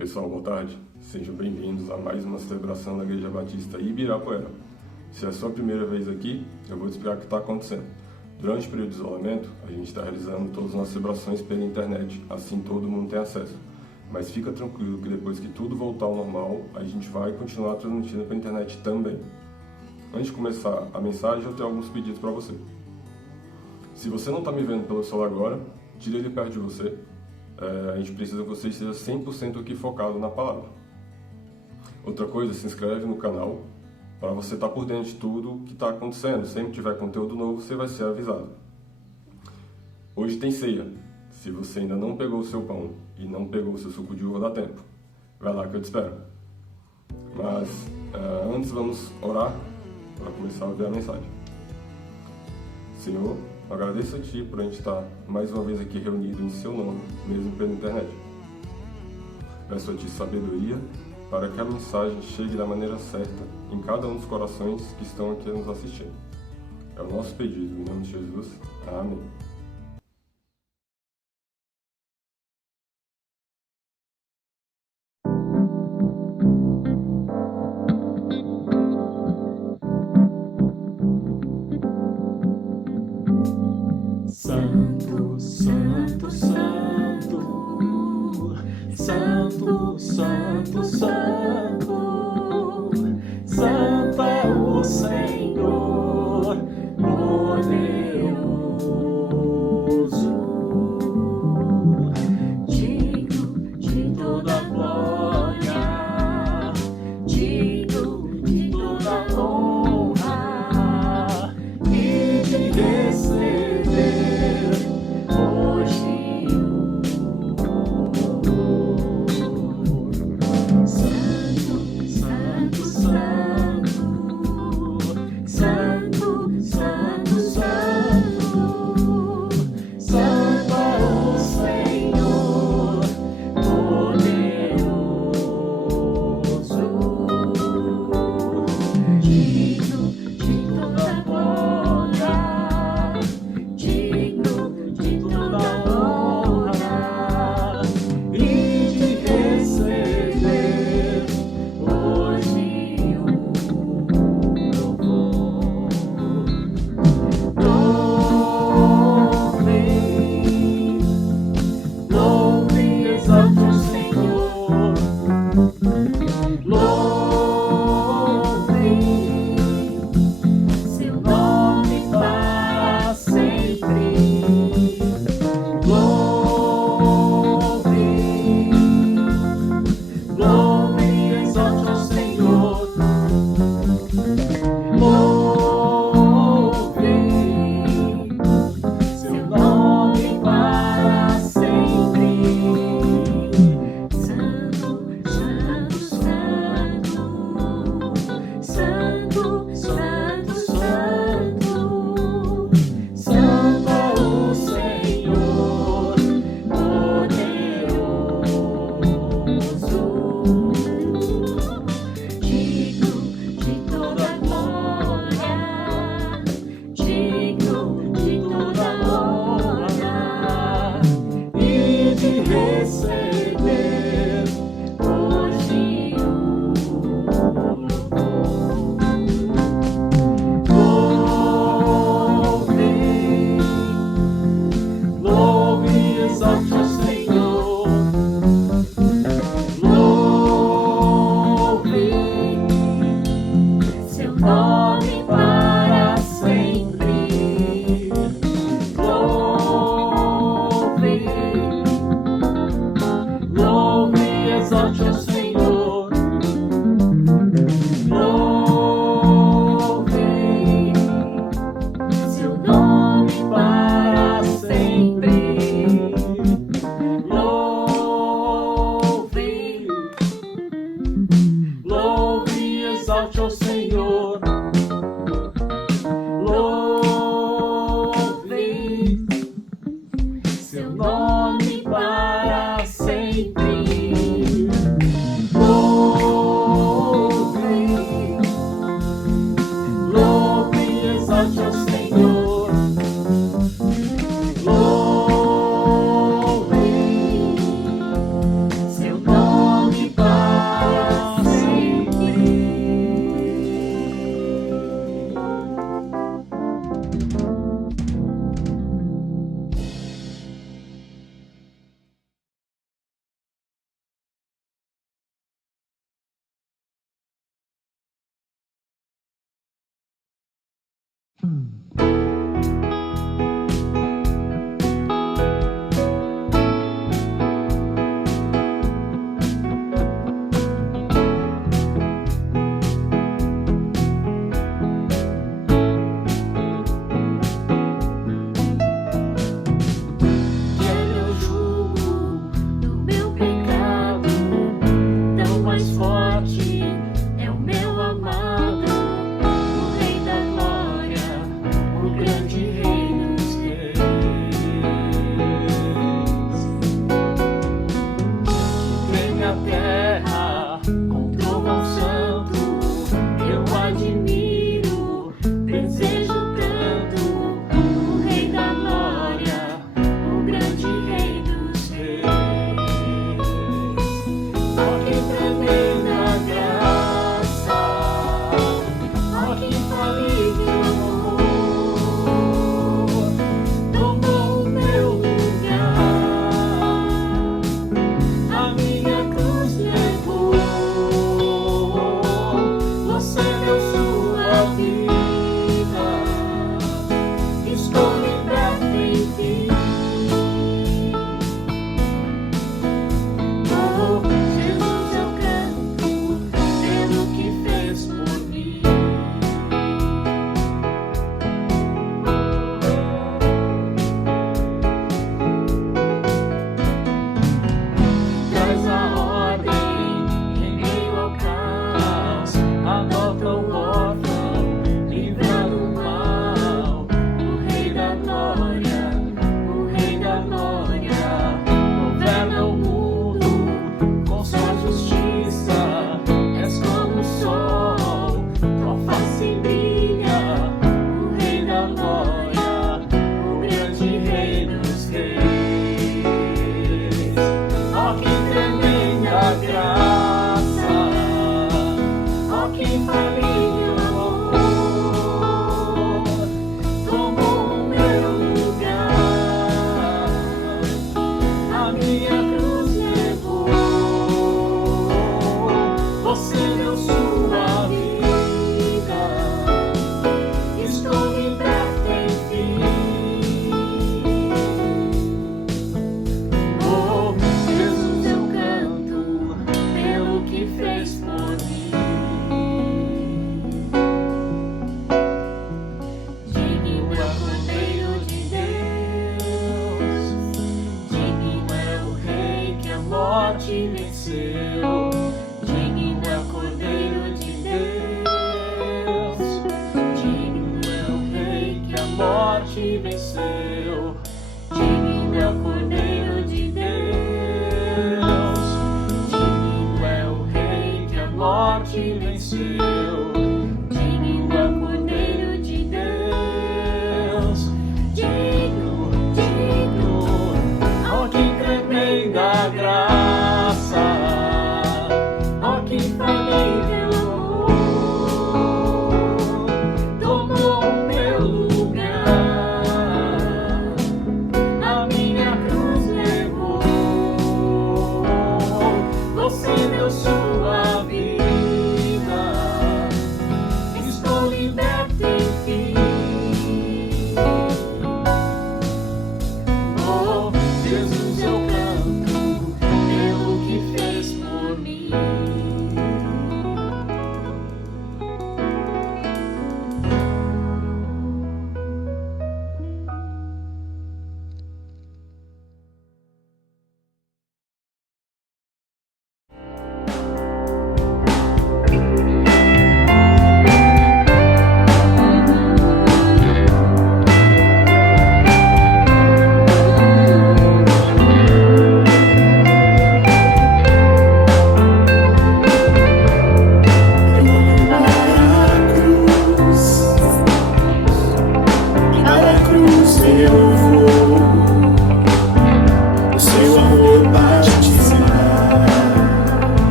Pessoal, boa tarde. Sejam bem-vindos a mais uma celebração da Igreja Batista Ibirapuera. Se é a sua primeira vez aqui, eu vou te explicar o que está acontecendo. Durante o período de isolamento, a gente está realizando todas as nossas celebrações pela internet, assim todo mundo tem acesso. Mas fica tranquilo que depois que tudo voltar ao normal, a gente vai continuar transmitindo pela internet também. Antes de começar a mensagem, eu tenho alguns pedidos para você. Se você não está me vendo pelo celular agora, tire ele perto de você. A gente precisa que você esteja 100% aqui focado na palavra. Outra coisa, se inscreve no canal para você estar por dentro de tudo que está acontecendo. Sempre que tiver conteúdo novo, você vai ser avisado. Hoje tem ceia. Se você ainda não pegou o seu pão e não pegou o seu suco de uva, dá tempo. Vai lá que eu te espero. Mas antes vamos orar para começar a ver a mensagem. Senhor, eu agradeço a Ti por a gente estar mais uma vez aqui reunido em Seu nome, mesmo pela internet. Peço a Ti sabedoria para que a mensagem chegue da maneira certa em cada um dos corações que estão aqui nos assistindo. É o nosso pedido, em nome de Jesus. Amém. Santo, Santo, Santo, Santo, Santo, Santo, Santo é o Senhor poderoso, digno de toda glória, digno de toda honra e de receber hoje o louvor. Santo,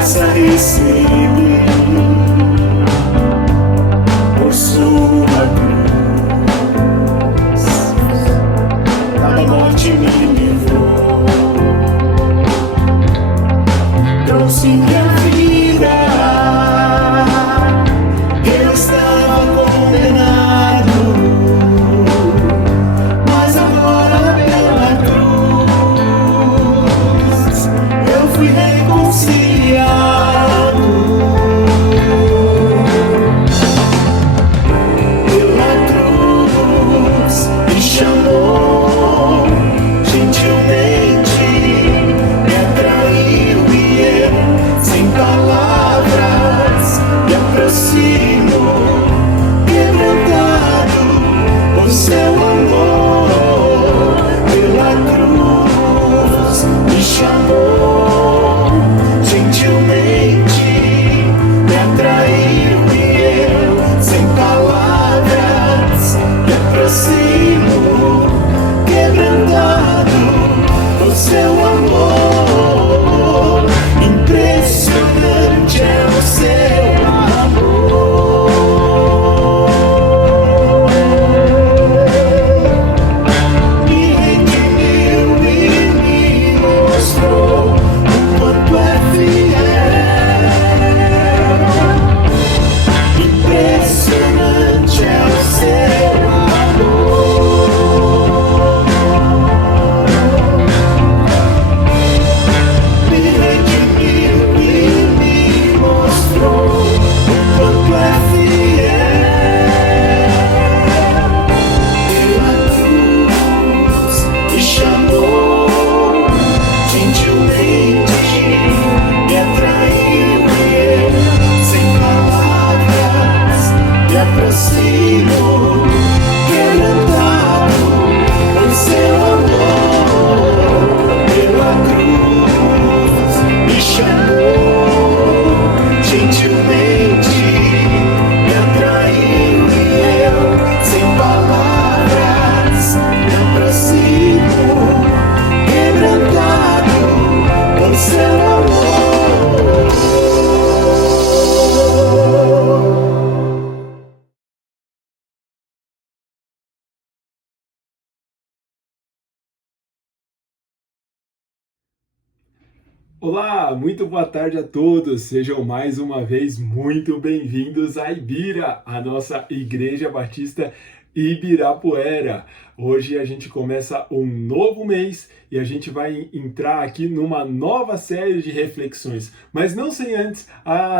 graça recebi por sua cruz, da morte me livrou, trouxe minha vida. Eu estava condenado, mas agora pela cruz eu fui reconciliado. Pela cruz me chamou gentilmente, me atraiu e eu, sem palavras, me aproximo, quebrantado por seu amor. Pela cruz me chamou gentilmente, me atraiu e eu, sem palavras, me aproximo, quebrantado por seu amor. Impressionante é o seu amor. Me redimiu e me mostrou o quanto é fiel. Impressionante é o seu amor. Me redimiu e me mostrou o quanto é fiel. Pela cruz me chamou gentilmente, me atraiu e eu, sem palavras, me aproximo, quebrantado por seu amor. Pela cruz me chamou gentilmente, me atraiu e eu, sem palavras, me aproximo, quebrantado por seu amor. Olá, muito boa tarde a todos. Sejam mais uma vez muito bem-vindos a Ibira, a nossa Igreja Batista Ibirapuera. Hoje a gente começa um novo mês e a gente vai entrar aqui numa nova série de reflexões. Mas não sem antes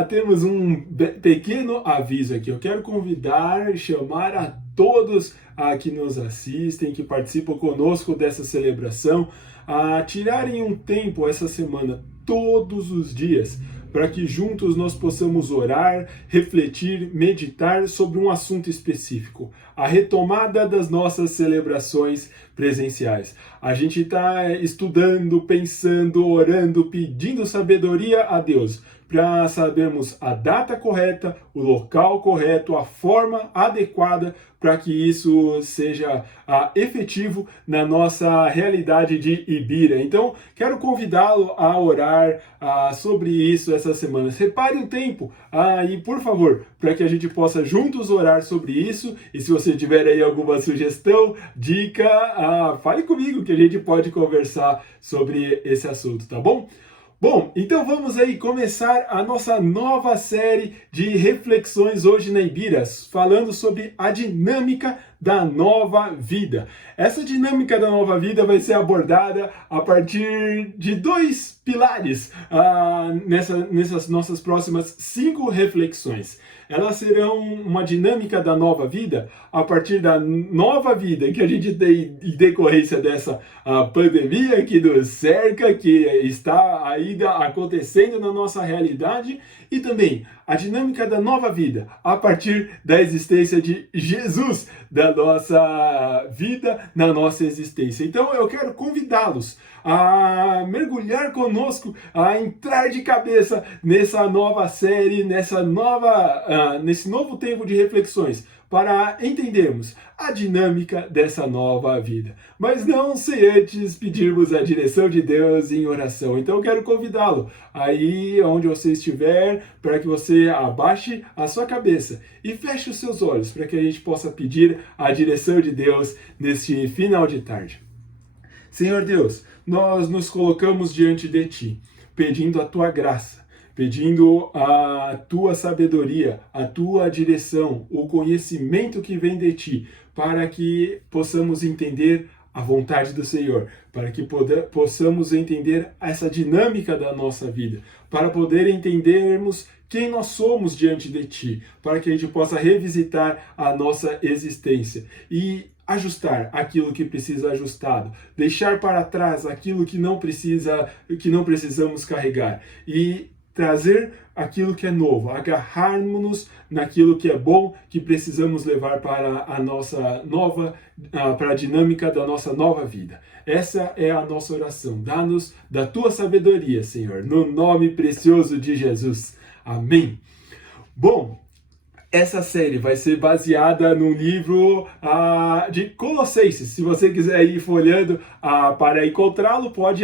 termos um pequeno aviso aqui. Eu quero convidar, chamar a todos que nos assistem, que participam conosco dessa celebração, a tirarem um tempo essa semana, todos os dias, para que juntos nós possamos orar, refletir, meditar sobre um assunto específico, a retomada das nossas celebrações presenciais. A gente está estudando, pensando, orando, pedindo sabedoria a Deus, para sabermos a data correta, o local correto, a forma adequada para que isso seja efetivo na nossa realidade de Ibira. Então, quero convidá-lo a orar sobre isso essa semana. Separe um tempo e, por favor, para que a gente possa juntos orar sobre isso. E se você tiver aí alguma sugestão, dica, fale comigo que a gente pode conversar sobre esse assunto, tá bom? Bom, então vamos aí começar a nossa nova série de reflexões hoje na Ibiras, falando sobre a dinâmica da nova vida. Essa dinâmica da nova vida vai ser abordada a partir de dois pilares nessas nossas próximas 5 reflexões. Elas serão uma dinâmica da nova vida a partir da nova vida que a gente tem em decorrência dessa pandemia que nos cerca, que está ainda acontecendo na nossa realidade, e também a dinâmica da nova vida a partir da existência de Jesus, da nossa vida, na nossa existência. Então eu quero convidá-los a mergulhar conosco, a entrar de cabeça nessa nova série, nesse novo tempo de reflexões, para entendermos a dinâmica dessa nova vida. Mas não sem antes pedirmos a direção de Deus em oração. Então eu quero convidá-lo aí onde você estiver, para que você abaixe a sua cabeça e feche os seus olhos, para que a gente possa pedir a direção de Deus neste final de tarde. Senhor Deus, nós nos colocamos diante de Ti, pedindo a Tua graça, pedindo a Tua sabedoria, a Tua direção, o conhecimento que vem de Ti, para que possamos entender a vontade do Senhor, para que possamos entender essa dinâmica da nossa vida, para poder entendermos quem nós somos diante de Ti, para que a gente possa revisitar a nossa existência e ajustar aquilo que precisa ajustado, deixar para trás aquilo que não precisamos carregar e trazer aquilo que é novo, agarrarmos-nos naquilo que é bom, que precisamos levar para a nossa nova, para a dinâmica da nossa nova vida. Essa é a nossa oração. Dá-nos da Tua sabedoria, Senhor, no nome precioso de Jesus. Amém. Bom, essa série vai ser baseada no livro de Colossenses. Se você quiser ir folhando para encontrá-lo, pode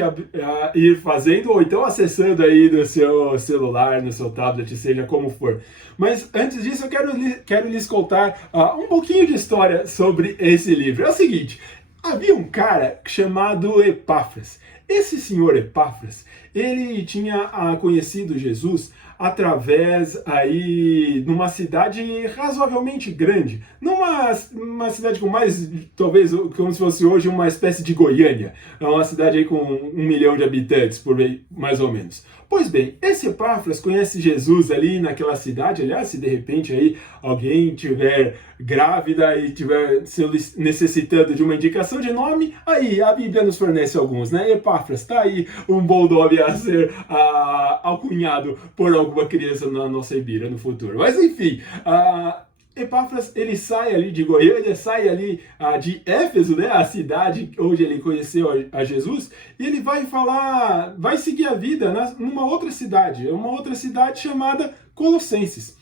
ir fazendo ou então acessando aí no seu celular, no seu tablet, seja como for. Mas antes disso, eu quero lhes contar um pouquinho de história sobre esse livro. É o seguinte, havia um cara chamado Epáfras. Esse senhor Epáfras, ele tinha conhecido Jesus através aí numa cidade razoavelmente grande, numa cidade com mais, talvez como se fosse hoje uma espécie de Goiânia, uma cidade aí com 1 milhão de habitantes, por aí, mais ou menos. Pois bem, esse Epáfras conhece Jesus ali naquela cidade. Aliás, se de repente aí alguém tiver grávida e tiver necessitando de uma indicação de nome, aí a Bíblia nos fornece alguns, né? Epáfras, tá aí um bom nome a ser alcunhado por alguma criança na nossa Ibira no futuro. Mas enfim, Epáfras, ele sai ali de Goiânia, sai ali de Éfeso, né, a cidade onde ele conheceu a Jesus, e ele vai seguir a vida numa outra cidade, uma outra cidade chamada Colossenses.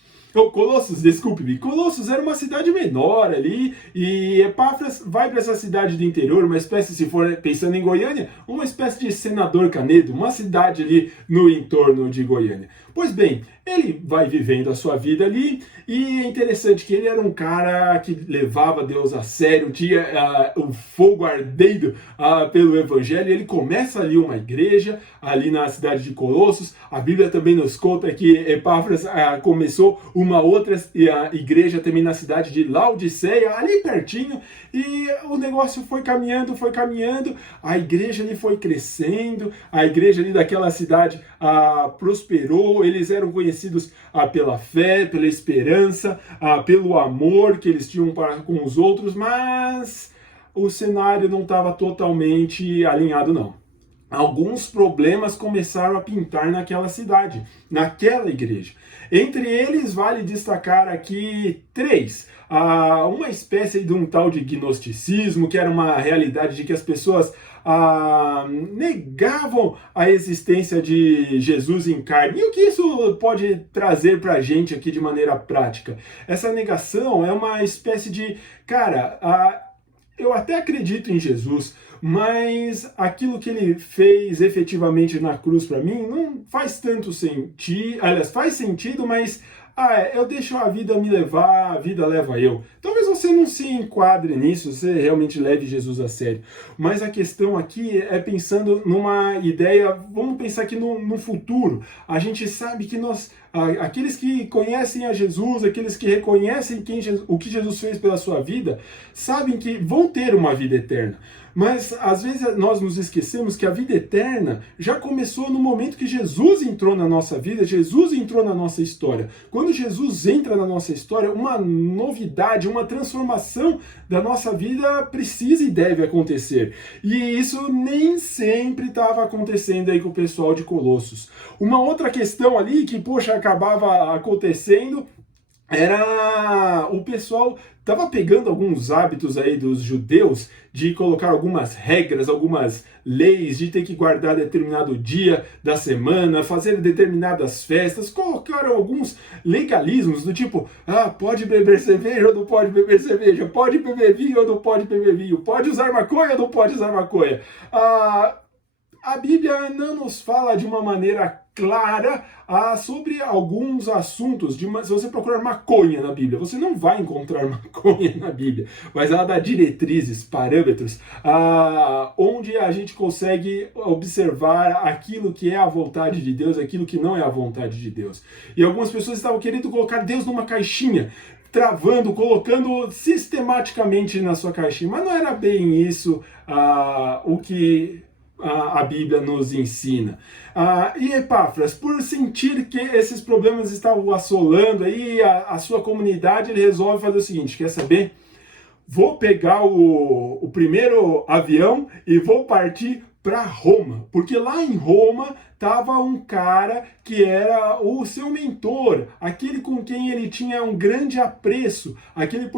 Colossos, desculpe-me. Colossos era uma cidade menor ali, e Epáfras vai para essa cidade do interior, uma espécie, se for pensando em Goiânia, uma espécie de Senador Canedo, uma cidade ali no entorno de Goiânia. Pois bem, ele vai vivendo a sua vida ali, e é interessante que ele era um cara que levava Deus a sério, tinha o fogo ardendo pelo Evangelho. Ele começa ali uma igreja, ali na cidade de Colossos. A Bíblia também nos conta que Epáfras começou uma outra igreja também na cidade de Laodiceia, ali pertinho, e o negócio foi caminhando, a igreja ali foi crescendo, a igreja ali daquela cidade prosperou. Eles eram conhecidos pela fé, pela esperança, pelo amor que eles tinham para com os outros, mas o cenário não estava totalmente alinhado, não. Alguns problemas começaram a pintar naquela cidade, naquela igreja. Entre eles, vale destacar aqui 3. Uma espécie de um tal de gnosticismo, que era uma realidade de que as pessoas negavam a existência de Jesus em carne. E o que isso pode trazer para a gente aqui de maneira prática? Essa negação é uma espécie de, eu até acredito em Jesus, mas aquilo que ele fez efetivamente na cruz para mim não faz tanto sentido. Aliás, faz sentido, mas eu deixo a vida me levar, a vida leva eu. Talvez você não se enquadre nisso, você realmente leve Jesus a sério. Mas a questão aqui é pensando numa ideia, vamos pensar aqui no futuro. A gente sabe que aqueles que conhecem a Jesus, aqueles que reconhecem o que Jesus fez pela sua vida, sabem que vão ter uma vida eterna. Mas às vezes nós nos esquecemos que a vida eterna já começou no momento que Jesus entrou na nossa vida, Jesus entrou na nossa história. Quando Jesus entra na nossa história, uma novidade, uma transformação da nossa vida precisa e deve acontecer. E isso nem sempre estava acontecendo aí com o pessoal de Colossos. Uma outra questão ali que, acabava acontecendo o pessoal estava pegando alguns hábitos aí dos judeus de colocar algumas regras, algumas leis, de ter que guardar determinado dia da semana, fazer determinadas festas, colocaram alguns legalismos do tipo, pode beber cerveja ou não pode beber cerveja, pode beber vinho ou não pode beber vinho, pode usar maconha ou não pode usar maconha. A Bíblia não nos fala de uma maneira clara sobre alguns assuntos. Se você procurar maconha na Bíblia, você não vai encontrar maconha na Bíblia, mas ela dá diretrizes, parâmetros, onde a gente consegue observar aquilo que é a vontade de Deus, aquilo que não é a vontade de Deus. E algumas pessoas estavam querendo colocar Deus numa caixinha, travando, colocando sistematicamente na sua caixinha, mas não era bem isso o que a Bíblia nos ensina. E Epáfras, por sentir que esses problemas estavam assolando aí a sua comunidade, ele resolve fazer o seguinte, quer saber? Vou pegar o primeiro avião e vou partir para Roma, porque lá em Roma estava um cara que era o seu mentor, aquele com quem ele tinha um grande apreço, aquele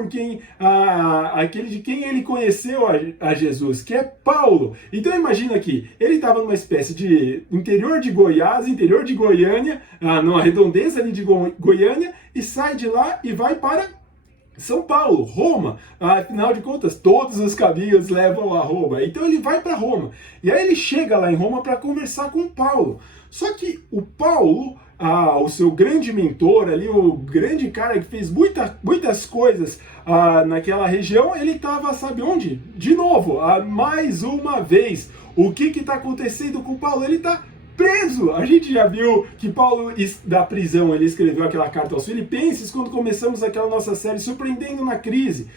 de quem ele conheceu a Jesus, que é Paulo. Então imagina aqui, ele estava numa espécie de interior de Goiás, interior de Goiânia, numa redondeza ali de Goiânia, e sai de lá e vai para São Paulo, Roma. Afinal de contas, todos os caminhos levam a Roma. Então ele vai para Roma. E aí ele chega lá em Roma para conversar com Paulo. Só que o Paulo, o seu grande mentor ali, o grande cara que fez muitas coisas naquela região, ele estava, sabe onde? De novo, mais uma vez. O que está acontecendo com o Paulo? Ele está preso! A gente já viu que Paulo, da prisão, ele escreveu aquela carta aos Filipenses quando começamos aquela nossa série Surpreendendo na Crise.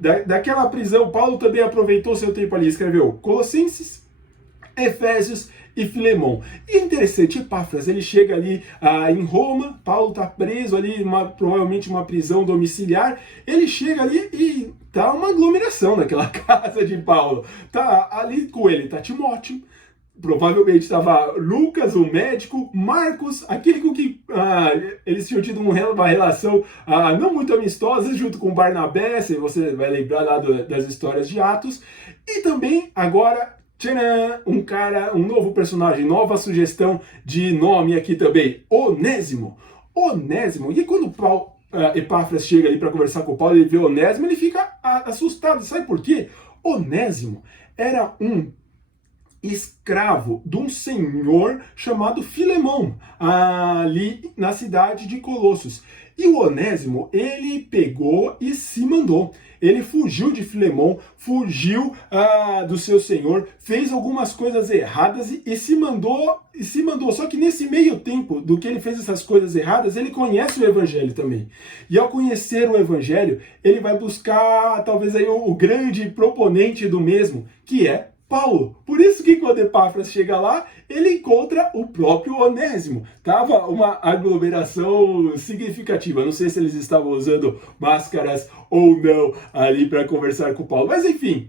Daquela prisão, Paulo também aproveitou seu tempo ali, escreveu Colossenses, Efésios e Filemão. E é interessante, Epáfras, ele chega ali em Roma, Paulo está preso ali, provavelmente uma prisão domiciliar, ele chega ali e tá uma aglomeração naquela casa de Paulo. Tá ali com ele, tá Timóteo, provavelmente estava Lucas, o médico, Marcos, aquele com que eles tinham tido uma relação não muito amistosa, junto com Barnabé, se você vai lembrar lá das histórias de Atos, e também agora, tcharam, um novo personagem, nova sugestão de nome aqui também, Onésimo. E quando Epáfras chega ali para conversar com Paulo, ele vê Onésimo, ele fica assustado, sabe por quê? Onésimo era um escravo de um senhor chamado Filemão, ali na cidade de Colossos. E o Onésimo, ele pegou e se mandou. Ele fugiu de Filemão, fugiu do seu senhor, fez algumas coisas erradas e se mandou. Só que nesse meio tempo do que ele fez essas coisas erradas, ele conhece o Evangelho também. E ao conhecer o Evangelho, ele vai buscar talvez aí o grande proponente do mesmo, que é Paulo. Por isso que quando Epáfras chega lá, ele encontra o próprio Onésimo. Tava uma aglomeração significativa. Não sei se eles estavam usando máscaras ou não ali para conversar com Paulo. Mas enfim.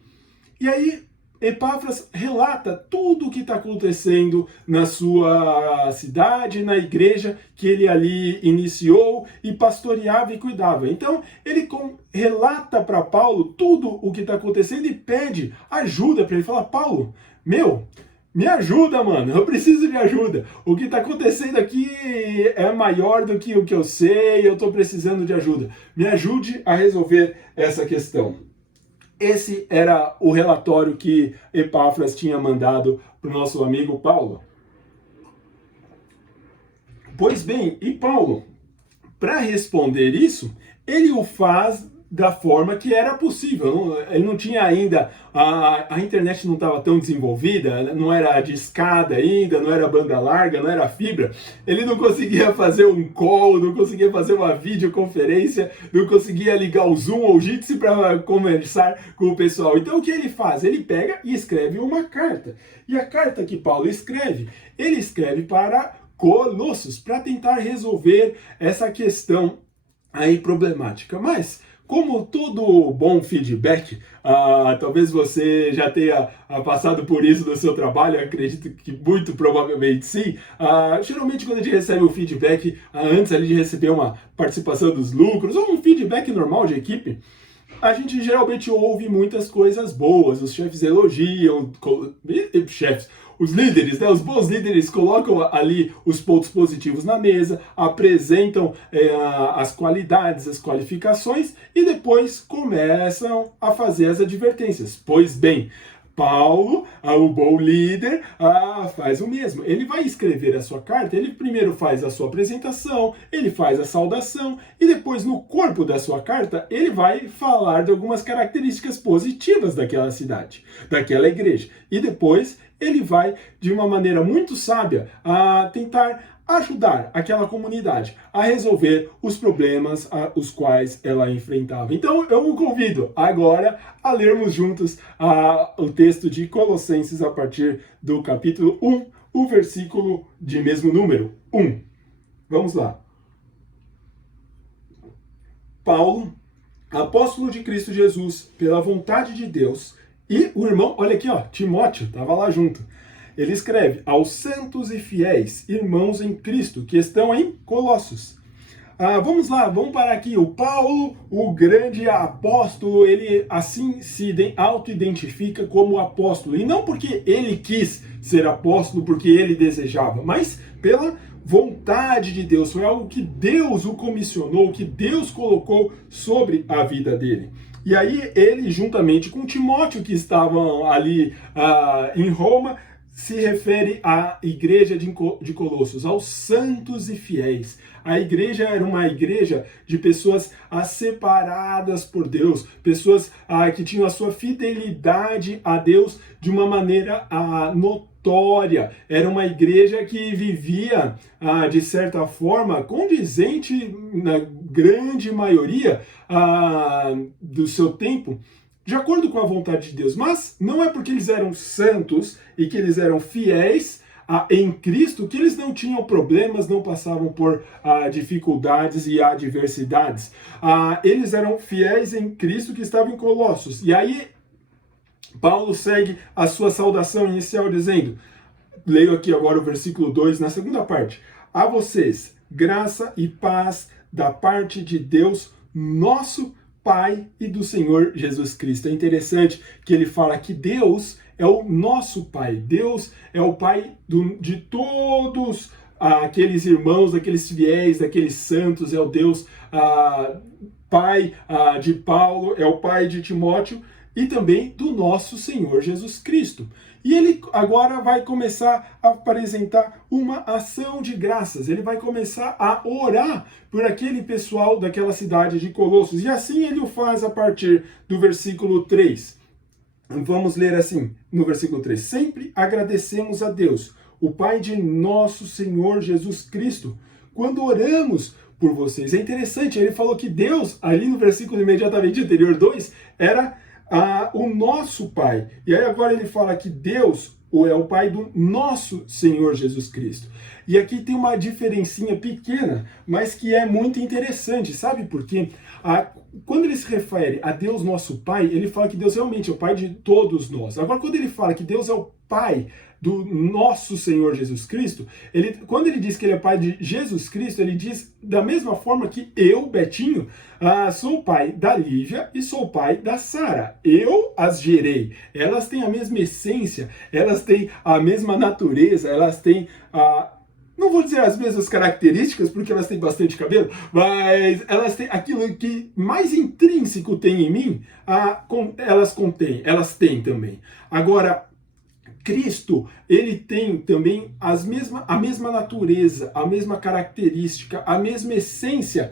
E aí Epáfras relata tudo o que está acontecendo na sua cidade, na igreja que ele ali iniciou e pastoreava e cuidava. Então, ele relata para Paulo tudo o que está acontecendo e pede ajuda para ele. Fala, Paulo, me ajuda, mano, eu preciso de ajuda. O que está acontecendo aqui é maior do que o que eu sei, eu estou precisando de ajuda. Me ajude a resolver essa questão. Esse era o relatório que Epáfras tinha mandado para o nosso amigo Paulo. Pois bem, e Paulo, para responder isso, ele o faz da forma que era possível. Ele não tinha ainda, a internet não estava tão desenvolvida, não era discada ainda, não era banda larga, não era fibra. Ele não conseguia fazer um call, não conseguia fazer uma videoconferência, não conseguia ligar o Zoom ou o Jitsi para conversar com o pessoal. Então o que ele faz? Ele pega e escreve uma carta. E a carta que Paulo escreve, ele escreve para Colossos, para tentar resolver essa questão aí problemática. Mas como todo bom feedback, talvez você já tenha passado por isso no seu trabalho, acredito que muito provavelmente sim. Geralmente quando a gente recebe o feedback, antes ali de receber uma participação dos lucros, ou um feedback normal de equipe, a gente geralmente ouve muitas coisas boas, os chefes elogiam, os líderes, né, os bons líderes colocam ali os pontos positivos na mesa, apresentam as qualidades, as qualificações e depois começam a fazer as advertências. Pois bem, Paulo, o bom líder, faz o mesmo. Ele vai escrever a sua carta, ele primeiro faz a sua apresentação, ele faz a saudação e depois no corpo da sua carta ele vai falar de algumas características positivas daquela cidade, daquela igreja. E depois ele vai, de uma maneira muito sábia, tentar ajudar aquela comunidade a resolver os problemas os quais ela enfrentava. Então eu o convido agora a lermos juntos o texto de Colossenses a partir do capítulo 1, o versículo de mesmo número, 1. Vamos lá. Paulo, apóstolo de Cristo Jesus, pela vontade de Deus, e o irmão, olha aqui, Timóteo, estava lá junto. Ele escreve, aos santos e fiéis, irmãos em Cristo, que estão em Colossos. Vamos lá, vamos parar aqui. O Paulo, o grande apóstolo, ele assim se auto-identifica como apóstolo. E não porque ele quis ser apóstolo, porque ele desejava, mas pela vontade de Deus. Foi algo que Deus o comissionou, que Deus colocou sobre a vida dele. E aí ele, juntamente com Timóteo, que estavam ali em Roma, se refere à igreja de Colossos, aos santos e fiéis. A igreja era uma igreja de pessoas separadas por Deus, pessoas que tinham a sua fidelidade a Deus de uma maneira notória. Era uma igreja que vivia, de certa forma, condizente, na grande maioria do seu tempo, de acordo com a vontade de Deus. Mas não é porque eles eram santos e que eles eram fiéis em Cristo que eles não tinham problemas, não passavam por dificuldades e adversidades. Eles eram fiéis em Cristo que estavam em Colossos. E aí Paulo segue a sua saudação inicial dizendo, leio aqui agora o versículo 2, na segunda parte, a vocês, graça e paz da parte de Deus, nosso Pai e do Senhor Jesus Cristo. É interessante que ele fala que Deus é o nosso Pai. Deus é o Pai de todos aqueles irmãos, daqueles fiéis, daqueles santos. É o Deus Pai de Paulo, é o Pai de Timóteo e também do nosso Senhor Jesus Cristo. E ele agora vai começar a apresentar uma ação de graças. Ele vai começar a orar por aquele pessoal daquela cidade de Colossos. E assim ele o faz a partir do versículo 3. Vamos ler assim, no versículo 3. Sempre agradecemos a Deus, o Pai de nosso Senhor Jesus Cristo, quando oramos por vocês. É interessante, ele falou que Deus, ali no versículo imediatamente anterior 2, era o nosso Pai. E aí agora ele fala que Deus é o Pai do nosso Senhor Jesus Cristo. E aqui tem uma diferencinha pequena, mas que é muito interessante. Sabe por quê? Quando ele se refere a Deus nosso Pai, ele fala que Deus realmente é o Pai de todos nós. Agora, quando ele fala que Deus é o Pai do nosso Senhor Jesus Cristo, quando ele diz que ele é Pai de Jesus Cristo, ele diz da mesma forma que eu, Betinho, sou o pai da Lívia e sou o pai da Sara. Eu as gerei. Elas têm a mesma essência, elas têm a mesma natureza, elas têm não vou dizer as mesmas características, porque elas têm bastante cabelo, mas elas têm aquilo que mais intrínseco tem em mim, elas têm também. Agora, Cristo, ele tem também a mesma natureza, a mesma característica, a mesma essência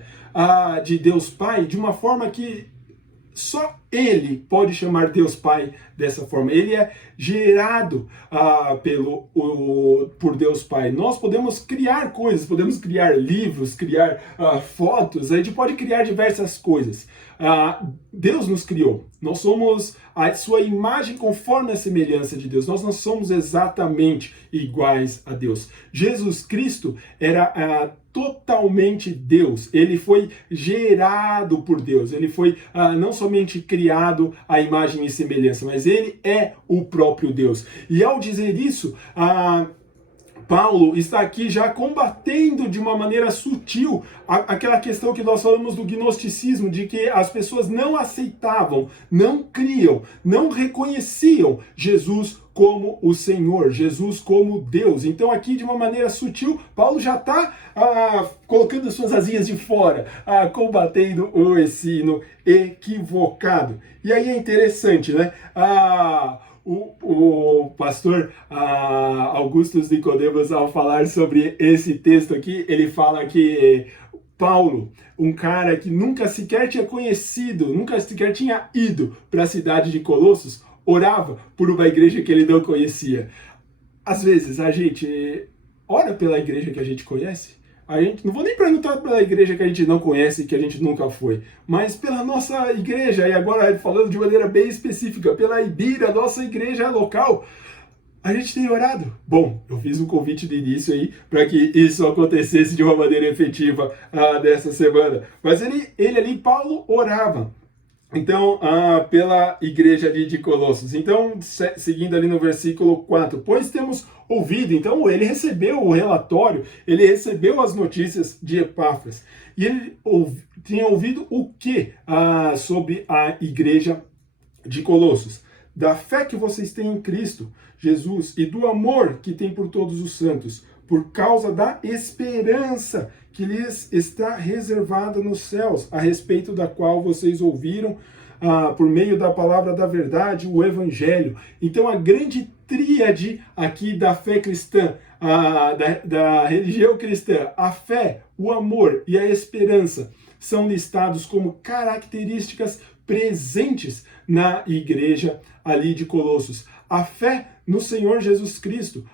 de Deus Pai, de uma forma que só ele pode chamar Deus Pai dessa forma. Ele é gerado por Deus Pai. Nós podemos criar coisas, podemos criar livros, criar fotos, a gente pode criar diversas coisas. Deus nos criou. Nós somos a sua imagem conforme a semelhança de Deus. Nós não somos exatamente iguais a Deus. Jesus Cristo era totalmente Deus. Ele foi gerado por Deus. Ele foi não somente criado à imagem e semelhança, mas ele é o próprio Deus. E ao dizer isso, Paulo está aqui já combatendo de uma maneira sutil aquela questão que nós falamos do gnosticismo, de que as pessoas não aceitavam, não criam, não reconheciam Jesus como o Senhor, Jesus como Deus. Então aqui de uma maneira sutil, Paulo já está colocando suas asinhas de fora, combatendo o ensino equivocado. E aí é interessante, né? O pastor Augustus Nicodemos, ao falar sobre esse texto aqui, ele fala que Paulo, um cara que nunca sequer tinha conhecido, nunca sequer tinha ido para a cidade de Colossos, orava por uma igreja que ele não conhecia. Às vezes a gente ora pela igreja que a gente conhece. Não vou nem perguntar pela igreja que a gente não conhece, que a gente nunca foi, mas pela nossa igreja, e agora falando de maneira bem específica, pela Ibira, nossa igreja local, a gente tem orado. Bom, eu fiz um convite de início aí para que isso acontecesse de uma maneira efetiva dessa semana, mas ele ali, Paulo, orava. Então, pela igreja de Colossos. Então, seguindo ali no versículo 4, pois temos ouvido. Então, ele recebeu o relatório, ele recebeu as notícias de Epáfras. E ele tinha ouvido o que sobre a igreja de Colossos? Da fé que vocês têm em Cristo Jesus e do amor que tem por todos os santos, por causa da esperança que lhes está reservada nos céus, a respeito da qual vocês ouviram por meio da palavra da verdade, o Evangelho. Então a grande tríade aqui da fé cristã, da religião cristã, a fé, o amor e a esperança, são listados como características presentes na igreja ali de Colossos. A fé no Senhor Jesus Cristo,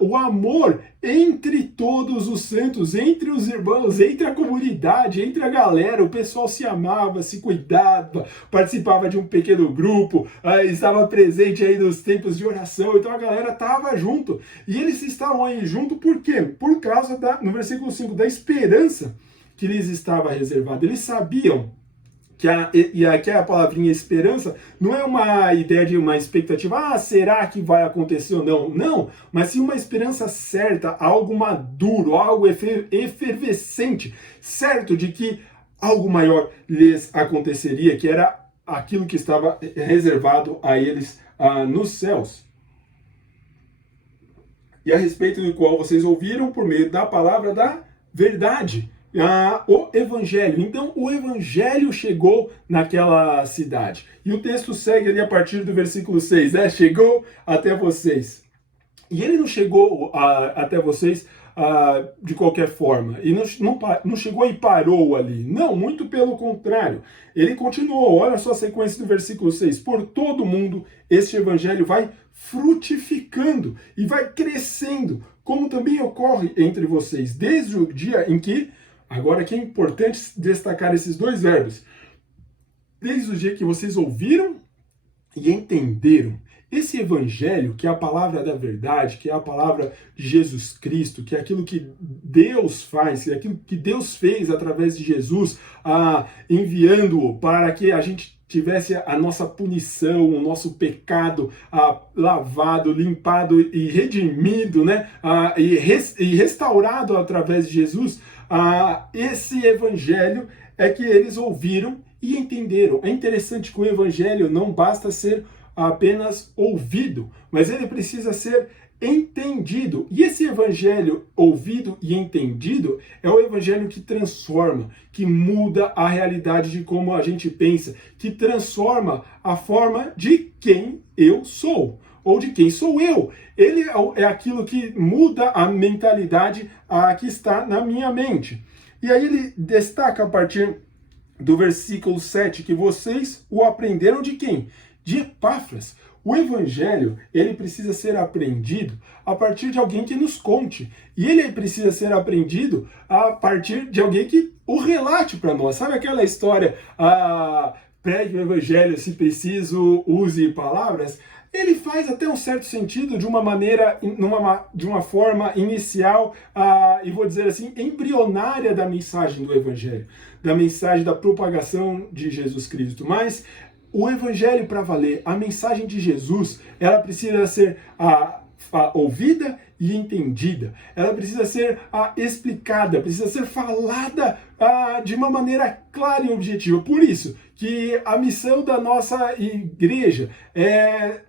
o amor entre todos os santos, entre os irmãos, entre a comunidade, entre a galera, o pessoal se amava, se cuidava, participava de um pequeno grupo, estava presente aí nos tempos de oração, então a galera estava junto. E eles estavam aí junto por quê? Por causa, no versículo 5, da esperança que lhes estava reservada. Eles sabiam e aqui a palavrinha esperança não é uma ideia de uma expectativa, será que vai acontecer ou não? Não, mas sim uma esperança certa, algo maduro, algo efervescente, certo de que algo maior lhes aconteceria, que era aquilo que estava reservado a eles nos céus. E a respeito do qual vocês ouviram por meio da palavra da verdade. O Evangelho. Então, o Evangelho chegou naquela cidade. E o texto segue ali a partir do versículo 6, né? Chegou até vocês. E ele não chegou até vocês de qualquer forma. E não chegou e parou ali. Não, muito pelo contrário. Ele continuou. Olha só a sequência do versículo 6. Por todo mundo, este Evangelho vai frutificando e vai crescendo, como também ocorre entre vocês, desde o dia em que... Agora que é importante destacar esses dois verbos. Desde o dia que vocês ouviram e entenderam. Esse evangelho, que é a palavra da verdade, que é a palavra de Jesus Cristo, que é aquilo que Deus faz, que é aquilo que Deus fez através de Jesus, enviando-o para que a gente tivesse a nossa punição, o nosso pecado lavado, limpado e redimido, né? E restaurado através de Jesus. Esse evangelho é que eles ouviram e entenderam. É interessante que o evangelho não basta ser apenas ouvido, mas ele precisa ser entendido. E esse evangelho ouvido e entendido é o evangelho que transforma, que muda a realidade de como a gente pensa, que transforma a forma de quem eu sou, ou de quem sou eu. Ele é aquilo que muda a mentalidade que está na minha mente. E aí ele destaca a partir do versículo 7, que vocês o aprenderam de quem? De Epáfras. O evangelho, ele precisa ser aprendido a partir de alguém que nos conte. E ele precisa ser aprendido a partir de alguém que o relate para nós. Sabe aquela história, pregue o evangelho, se preciso, use palavras? Ele faz até um certo sentido de uma maneira, de uma forma inicial, e vou dizer assim, embrionária da mensagem do evangelho, da mensagem da propagação de Jesus Cristo. Mas o evangelho, para valer, a mensagem de Jesus, ela precisa ser ouvida e entendida. Ela precisa ser explicada, precisa ser falada de uma maneira clara e objetiva. Por isso que a missão da nossa igreja é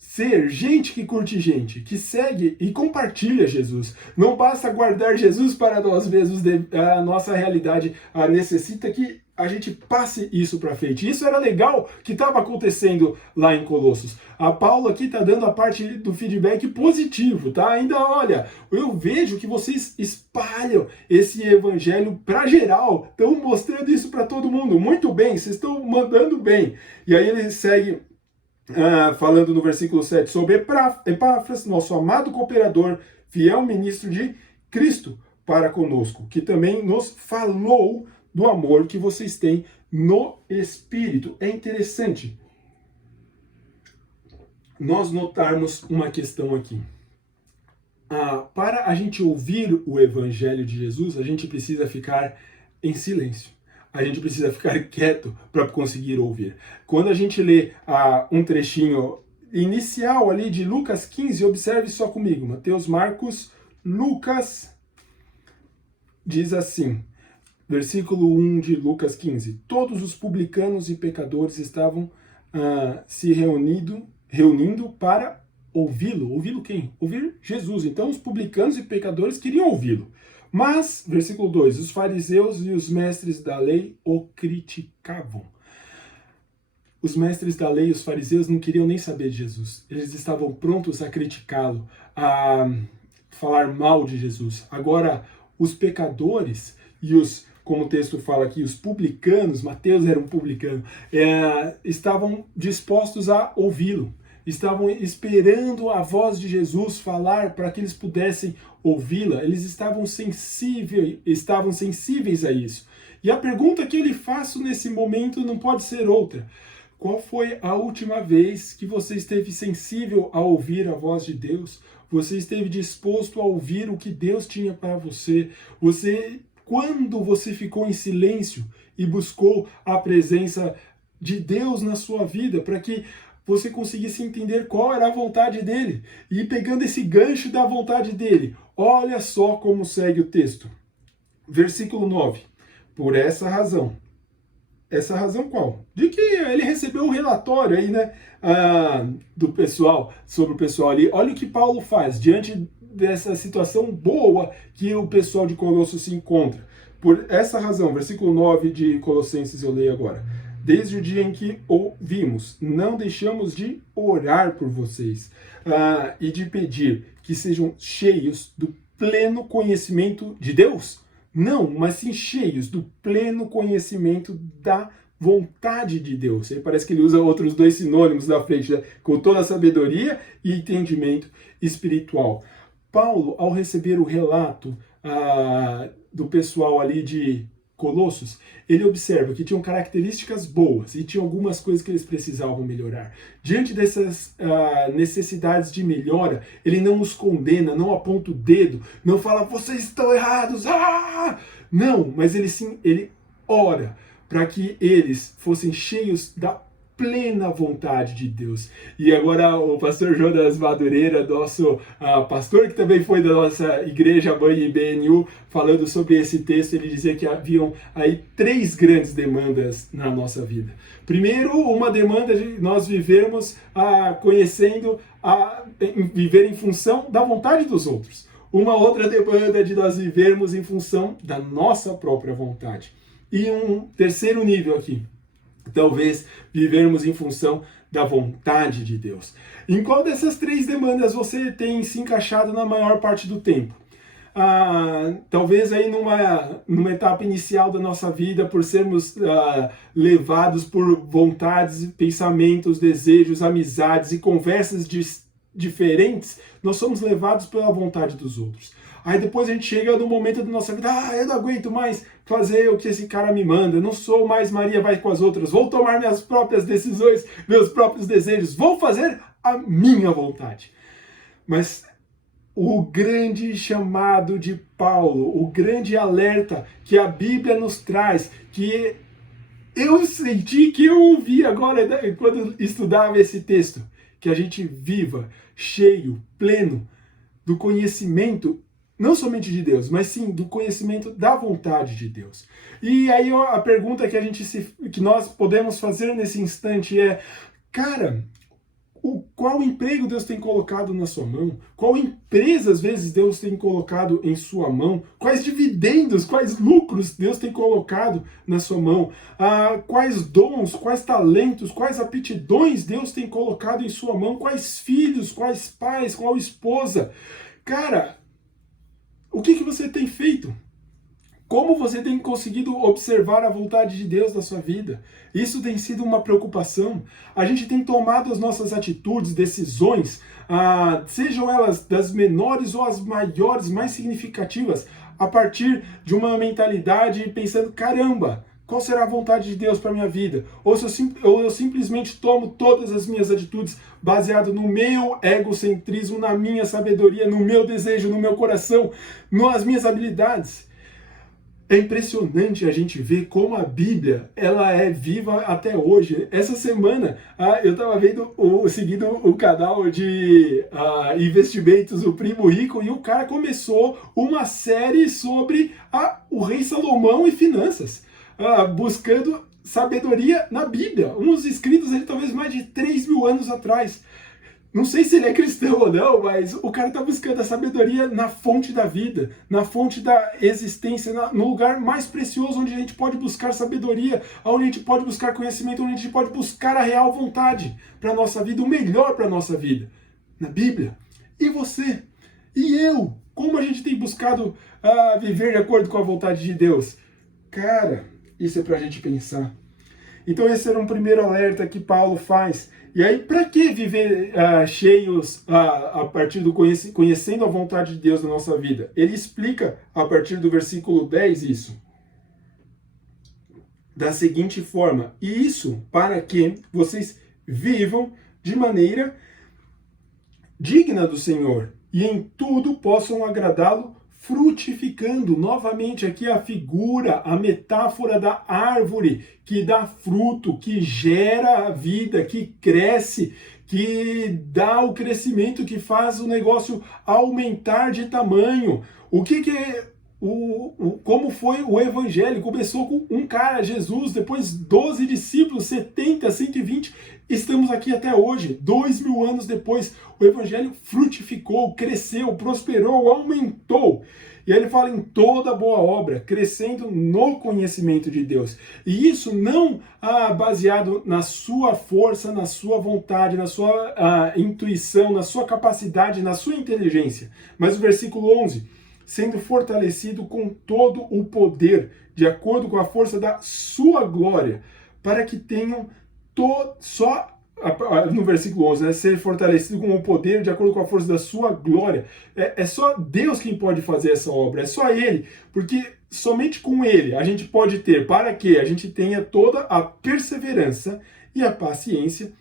ser gente que curte gente, que segue e compartilha Jesus. Não basta guardar Jesus para nós mesmos, a nossa realidade necessita que a gente passe isso para frente. Isso era legal que estava acontecendo lá em Colossos. A Paulo aqui está dando a parte do feedback positivo, tá? Ainda, olha, eu vejo que vocês espalham esse evangelho para geral, estão mostrando isso para todo mundo. Muito bem, vocês estão mandando bem. E aí ele segue falando no versículo 7 sobre Epáfras, nosso amado cooperador, fiel ministro de Cristo para conosco, que também nos falou do amor que vocês têm no Espírito. É interessante nós notarmos uma questão aqui. Para a gente ouvir o Evangelho de Jesus, a gente precisa ficar em silêncio. A gente precisa ficar quieto para conseguir ouvir. Quando a gente lê um trechinho inicial ali de Lucas 15, observe só comigo. Mateus, Marcos, Lucas, diz assim, versículo 1 de Lucas 15. Todos os publicanos e pecadores estavam se reunindo para ouvi-lo. Ouvi-lo quem? Ouvir Jesus. Então os publicanos e pecadores queriam ouvi-lo. Mas, versículo 2, os fariseus e os mestres da lei o criticavam. Os mestres da lei e os fariseus não queriam nem saber de Jesus. Eles estavam prontos a criticá-lo, a falar mal de Jesus. Agora, os pecadores e como o texto fala aqui, os publicanos, Mateus era um publicano, estavam dispostos a ouvi-lo. Estavam esperando a voz de Jesus falar para que eles pudessem ouvi-la. Eles estavam sensíveis a isso. E a pergunta que eu lhe faço nesse momento não pode ser outra. Qual foi a última vez que você esteve sensível a ouvir a voz de Deus? Você esteve disposto a ouvir o que Deus tinha para você? Quando você ficou em silêncio e buscou a presença de Deus na sua vida para que você conseguisse entender qual era a vontade dele. E pegando esse gancho da vontade dele, olha só como segue o texto. Versículo 9. Por essa razão. Essa razão qual? De que ele recebeu um relatório aí, né, do pessoal, sobre o pessoal ali. Olha o que Paulo faz diante dessa situação boa que o pessoal de Colossos se encontra. Por essa razão, versículo 9 de Colossenses eu leio agora. Desde o dia em que ouvimos, não deixamos de orar por vocês e de pedir que sejam cheios do pleno conhecimento de Deus. Não, mas sim cheios do pleno conhecimento da vontade de Deus. Aí parece que ele usa outros dois sinônimos na frente, né? Com toda a sabedoria e entendimento espiritual. Paulo, ao receber o relato do pessoal ali de Colossos, ele observa que tinham características boas e tinham algumas coisas que eles precisavam melhorar. Diante dessas necessidades de melhora, ele não os condena, não aponta o dedo, não fala, vocês estão errados, não, mas ele ora para que eles fossem cheios da plena vontade de Deus. E agora o pastor Jonas Madureira, nosso pastor que também foi da nossa igreja mãe IBNU, falando sobre esse texto, ele dizia que haviam aí 3 grandes demandas na nossa vida. Primeiro, uma demanda de nós vivermos viver em função da vontade dos outros. Uma outra demanda de nós vivermos em função da nossa própria vontade. E um terceiro nível aqui, talvez vivermos em função da vontade de Deus. Em qual dessas 3 demandas você tem se encaixado na maior parte do tempo? talvez aí numa etapa inicial da nossa vida, por sermos levados por vontades, pensamentos, desejos, amizades e conversas diferentes, nós somos levados pela vontade dos outros. Aí depois a gente chega no momento da nossa vida, eu não aguento mais fazer o que esse cara me manda, não sou mais Maria vai com as outras, vou tomar minhas próprias decisões, meus próprios desejos, vou fazer a minha vontade. Mas o grande chamado de Paulo, o grande alerta que a Bíblia nos traz, que eu senti, que eu ouvi agora quando estudava esse texto, que a gente viva cheio, pleno do conhecimento, não somente de Deus, mas sim do conhecimento da vontade de Deus. E aí a pergunta que nós podemos fazer nesse instante é, cara, qual emprego Deus tem colocado na sua mão? Qual empresa, às vezes, Deus tem colocado em sua mão? Quais dividendos, quais lucros Deus tem colocado na sua mão? Quais dons, quais talentos, quais aptidões Deus tem colocado em sua mão? Quais filhos, quais pais, qual esposa? Cara, o que você tem feito? Como você tem conseguido observar a vontade de Deus na sua vida? Isso tem sido uma preocupação. A gente tem tomado as nossas atitudes, decisões, sejam elas das menores ou as maiores, mais significativas, a partir de uma mentalidade pensando, caramba, qual será a vontade de Deus para a minha vida? Ou eu simplesmente tomo todas as minhas atitudes baseado no meu egocentrismo, na minha sabedoria, no meu desejo, no meu coração, nas minhas habilidades. É impressionante a gente ver como a Bíblia ela é viva até hoje. Essa semana eu estava seguindo o canal de investimentos, o Primo Rico, e o cara começou uma série sobre o rei Salomão e finanças, buscando sabedoria na Bíblia, uns escritos talvez mais de 3.000 anos atrás. Não sei se ele é cristão ou não, mas o cara está buscando a sabedoria na fonte da vida, na fonte da existência, no lugar mais precioso onde a gente pode buscar sabedoria, onde a gente pode buscar conhecimento, onde a gente pode buscar a real vontade para a nossa vida, o melhor para a nossa vida, na Bíblia. E você? E eu? Como a gente tem buscado viver de acordo com a vontade de Deus? Cara, isso é para a gente pensar. Então esse era um primeiro alerta que Paulo faz. E aí, para que viver cheios a partir do conhecendo a vontade de Deus na nossa vida? Ele explica a partir do versículo 10 isso. Da seguinte forma, e isso para que vocês vivam de maneira digna do Senhor e em tudo possam agradá-lo, frutificando. Novamente aqui a figura, a metáfora da árvore que dá fruto, que gera a vida, que cresce, que dá o crescimento, que faz o negócio aumentar de tamanho. O que é como foi o evangelho? Começou com um cara, Jesus, depois 12 discípulos, 70, 120, estamos aqui até hoje, 2.000 anos depois, o evangelho frutificou, cresceu, prosperou, aumentou. E aí ele fala em toda boa obra, crescendo no conhecimento de Deus. E isso não baseado na sua força, na sua vontade, na sua intuição, na sua capacidade, na sua inteligência. Mas o versículo 11, sendo fortalecido com todo o poder, de acordo com a força da sua glória, para que tenham no versículo 11, né, ser fortalecido com o poder de acordo com a força da sua glória. É só Deus quem pode fazer essa obra, é só Ele, porque somente com Ele a gente pode ter, para que a gente tenha toda a perseverança e a paciência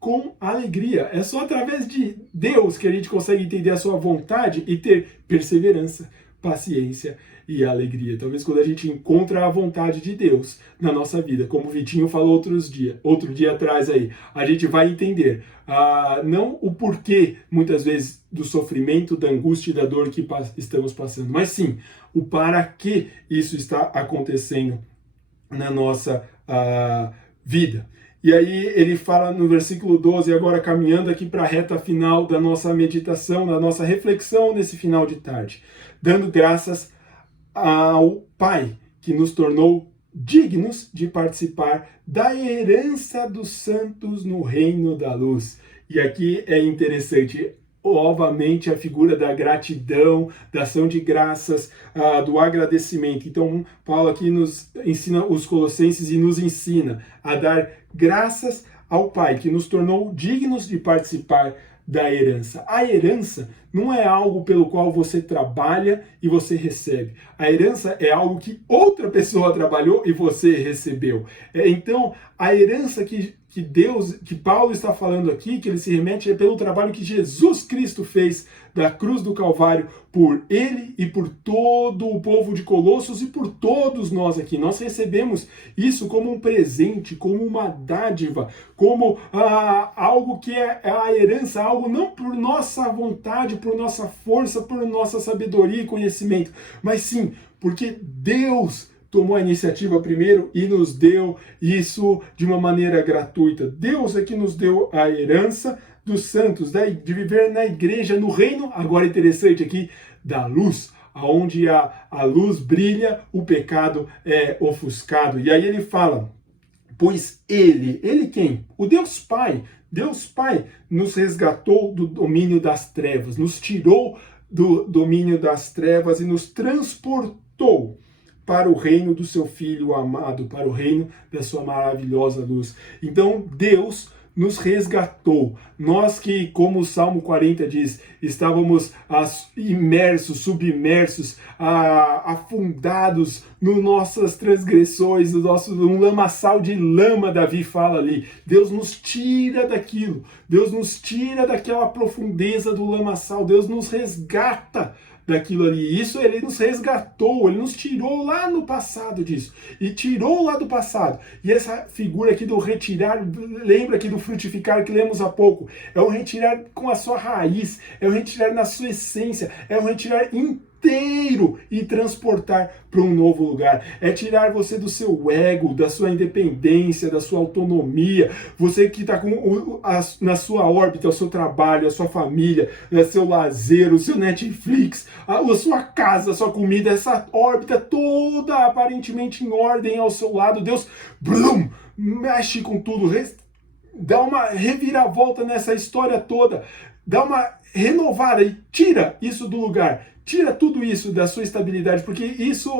com alegria. É só através de Deus que a gente consegue entender a sua vontade e ter perseverança, paciência e alegria. Talvez quando a gente encontra a vontade de Deus na nossa vida, como o Vitinho falou outro dia atrás aí, a gente vai entender não o porquê, muitas vezes, do sofrimento, da angústia e da dor que estamos passando, mas sim o para que isso está acontecendo na nossa vida. E aí ele fala no versículo 12, agora caminhando aqui para a reta final da nossa meditação, da nossa reflexão nesse final de tarde, dando graças ao Pai que nos tornou dignos de participar da herança dos santos no reino da luz. E aqui é interessante, novamente a figura da gratidão, da ação de graças, do agradecimento. Então, Paulo aqui nos ensina os Colossenses e nos ensina a dar graças ao Pai, que nos tornou dignos de participar da herança. A herança não é algo pelo qual você trabalha e você recebe. A herança é algo que outra pessoa trabalhou e você recebeu. Então, a herança que Paulo está falando aqui, que ele se remete é pelo trabalho que Jesus Cristo fez da cruz do Calvário por ele e por todo o povo de Colossos e por todos nós aqui. Nós recebemos isso como um presente, como uma dádiva, como algo que é a herança, algo não por nossa vontade, por nossa força, por nossa sabedoria e conhecimento, mas sim porque Deus tomou a iniciativa primeiro e nos deu isso de uma maneira gratuita. Deus é que nos deu a herança dos santos, de viver na igreja, no reino, agora interessante aqui, da luz, onde a luz brilha, o pecado é ofuscado. E aí ele fala, pois ele quem? O Deus Pai nos resgatou do domínio das trevas, nos tirou do domínio das trevas e nos transportou para o reino do seu Filho amado, para o reino da sua maravilhosa luz. Então, Deus nos resgatou. Nós que, como o Salmo 40 diz, estávamos imersos, submersos, afundados nas nossas transgressões, um lamaçal de lama, Davi fala ali. Deus nos tira daquilo, Deus nos tira daquela profundeza do lamaçal, Deus nos resgata daquilo ali. Isso ele nos resgatou, ele nos tirou lá no passado disso. E tirou lá do passado. E essa figura aqui do retirar, lembra aqui do frutificar que lemos há pouco, é o retirar com a sua raiz, é o retirar na sua essência, é o retirar inteiro e transportar para um novo lugar. É tirar você do seu ego, da sua independência, da sua autonomia, você que está na sua órbita, o seu trabalho, a sua família, o seu lazer, o seu Netflix, a sua casa, a sua comida, essa órbita toda aparentemente em ordem ao seu lado. Deus, blum, mexe com tudo, dá uma reviravolta nessa história toda, dá uma renovada e tira isso do lugar. Tira tudo isso da sua estabilidade, porque isso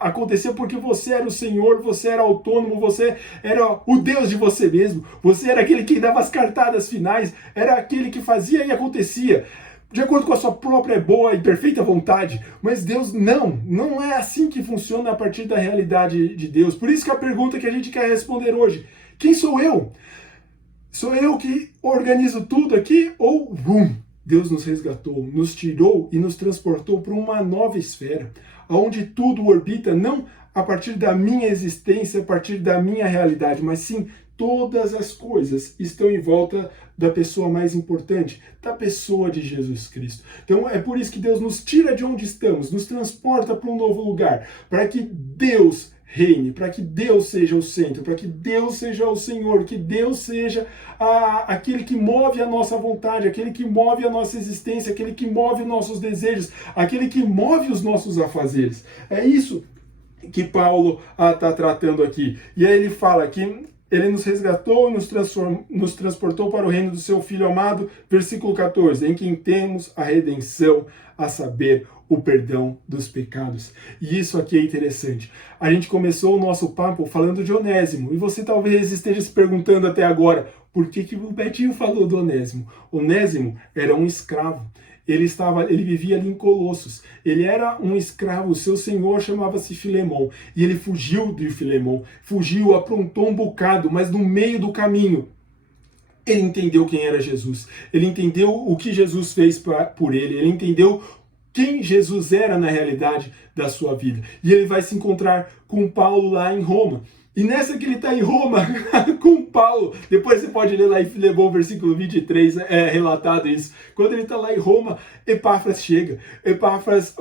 aconteceu porque você era o Senhor, você era autônomo, você era o Deus de você mesmo, você era aquele que dava as cartadas finais, era aquele que fazia e acontecia, de acordo com a sua própria boa e perfeita vontade. Mas Deus não é assim que funciona a partir da realidade de Deus. Por isso que a pergunta que a gente quer responder hoje, quem sou eu? Sou eu que organizo tudo aqui ou Deus nos resgatou, nos tirou e nos transportou para uma nova esfera, onde tudo orbita não a partir da minha existência, a partir da minha realidade, mas sim todas as coisas estão em volta da pessoa mais importante, da pessoa de Jesus Cristo. Então é por isso que Deus nos tira de onde estamos, nos transporta para um novo lugar, para que Deus reine, para que Deus seja o centro, para que Deus seja o Senhor, que Deus seja aquele que move a nossa vontade, aquele que move a nossa existência, aquele que move os nossos desejos, aquele que move os nossos afazeres. É isso que Paulo está tratando aqui. E aí ele fala que ele nos resgatou e nos transportou para o reino do seu Filho amado, versículo 14, em quem temos a redenção, a saber, o perdão dos pecados. E isso aqui é interessante. A gente começou o nosso papo falando de Onésimo, e você talvez esteja se perguntando até agora, por que o Betinho falou do Onésimo? Onésimo era um escravo. Ele vivia ali em Colossos. Ele era um escravo, o seu senhor chamava-se Filemão. E ele fugiu de Filemão. Fugiu, aprontou um bocado, mas no meio do caminho, ele entendeu quem era Jesus. Ele entendeu o que Jesus fez por ele. Ele entendeu quem Jesus era na realidade da sua vida. E ele vai se encontrar com Paulo lá em Roma. E nessa que ele está em Roma, com Paulo, depois você pode ler lá em Filemão, versículo 23, é relatado isso. Quando ele está lá em Roma, Epáfras chega. Epáfras,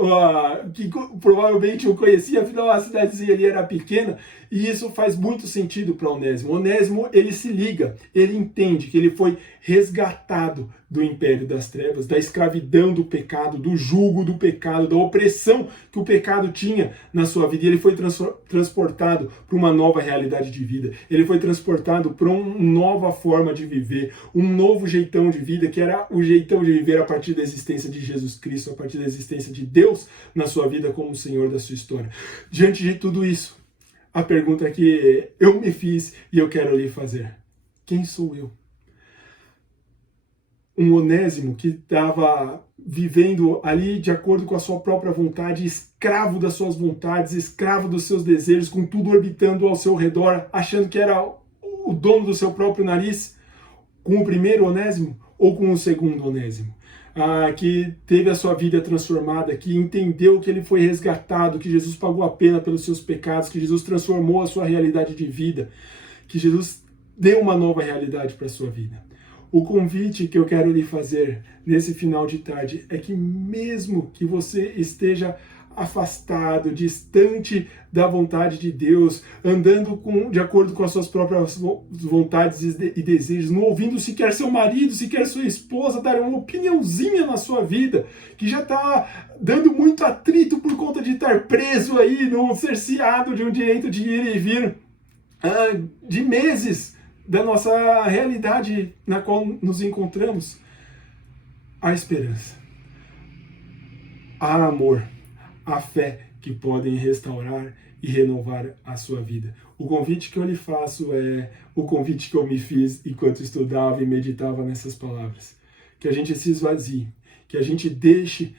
que provavelmente eu conhecia, afinal a cidadezinha ali era pequena, e isso faz muito sentido para Onésimo. Onésimo, ele se liga, ele entende que ele foi resgatado do império das trevas, da escravidão do pecado, do jugo do pecado, da opressão que o pecado tinha na sua vida. E ele foi transportado para uma nova realidade de vida. Ele foi transportado para uma nova forma de viver, um novo jeitão de vida, que era o jeitão de viver a partir da existência de Jesus Cristo, a partir da existência de Deus na sua vida como o Senhor da sua história. Diante de tudo isso, a pergunta que eu me fiz e eu quero lhe fazer: quem sou eu? Um Onésimo que estava vivendo ali de acordo com a sua própria vontade, escravo das suas vontades, escravo dos seus desejos, com tudo orbitando ao seu redor, achando que era o dono do seu próprio nariz, com o primeiro Onésimo ou com o segundo Onésimo? Que teve a sua vida transformada, que entendeu que ele foi resgatado, que Jesus pagou a pena pelos seus pecados, que Jesus transformou a sua realidade de vida, que Jesus deu uma nova realidade para a sua vida. O convite que eu quero lhe fazer nesse final de tarde é que, mesmo que você esteja afastado, distante da vontade de Deus, andando de acordo com as suas próprias vontades e desejos, não ouvindo sequer seu marido, sequer sua esposa dar uma opiniãozinha na sua vida, que já está dando muito atrito por conta de estar preso aí, num cerceado de um direito de ir e vir de meses da nossa realidade na qual nos encontramos. Há esperança, há amor, há fé que podem restaurar e renovar a sua vida. O convite que eu lhe faço é o convite que eu me fiz enquanto estudava e meditava nessas palavras. Que a gente se esvazie, que a gente deixe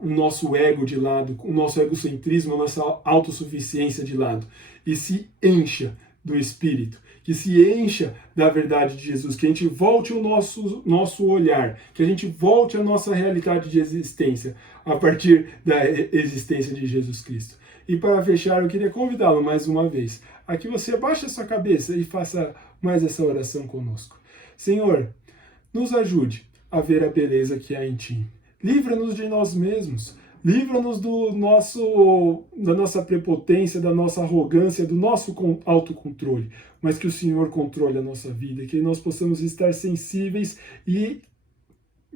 o nosso ego de lado, o nosso egocentrismo, a nossa autossuficiência de lado e se encha do Espírito, que se encha da verdade de Jesus, que a gente volte o nosso olhar, que a gente volte a nossa realidade de existência a partir da existência de Jesus Cristo. E para fechar, eu queria convidá-lo mais uma vez a que você abaixe a sua cabeça e faça mais essa oração conosco. Senhor, nos ajude a ver a beleza que há em Ti. Livra-nos de nós mesmos. Livra-nos da nossa prepotência, da nossa arrogância, do nosso autocontrole, mas que o Senhor controle a nossa vida, que nós possamos estar sensíveis e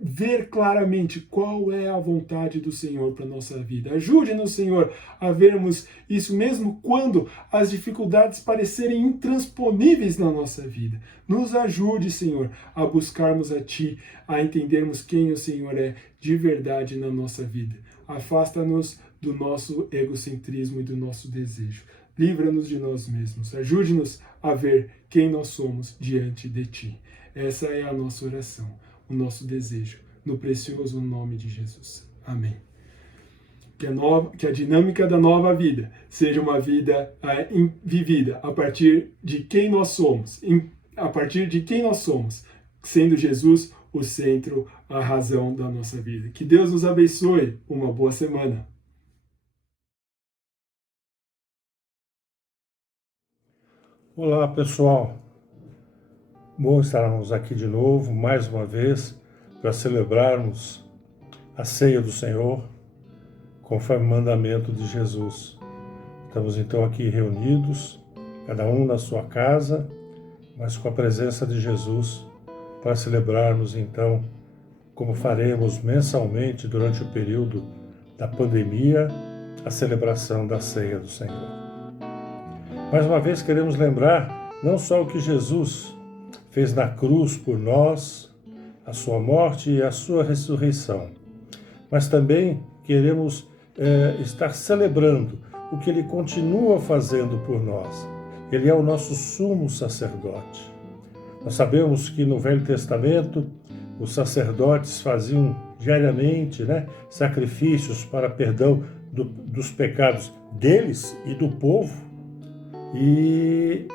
ver claramente qual é a vontade do Senhor para a nossa vida. Ajude-nos, Senhor, a vermos isso mesmo quando as dificuldades parecerem intransponíveis na nossa vida. Nos ajude, Senhor, a buscarmos a Ti, a entendermos quem o Senhor é de verdade na nossa vida. Afasta-nos do nosso egocentrismo e do nosso desejo. Livra-nos de nós mesmos. Ajude-nos a ver quem nós somos diante de Ti. Essa é a nossa oração, o nosso desejo, no precioso nome de Jesus. Amém. Que a dinâmica da nova vida seja uma vida vivida a partir de quem nós somos, sendo Jesus o centro, a razão da nossa vida. Que Deus nos abençoe. Uma boa semana. Olá, pessoal. Bom estarmos aqui de novo, mais uma vez, para celebrarmos a ceia do Senhor, conforme o mandamento de Jesus. Estamos então aqui reunidos, cada um na sua casa, mas com a presença de Jesus, para celebrarmos então, como faremos mensalmente durante o período da pandemia, a celebração da ceia do Senhor. Mais uma vez queremos lembrar não só o que Jesus fez na cruz por nós, a sua morte e a sua ressurreição, mas também queremos estar celebrando o que Ele continua fazendo por nós. Ele é o nosso sumo sacerdote. Nós sabemos que no Velho Testamento os sacerdotes faziam diariamente sacrifícios para perdão dos pecados deles e do povo, e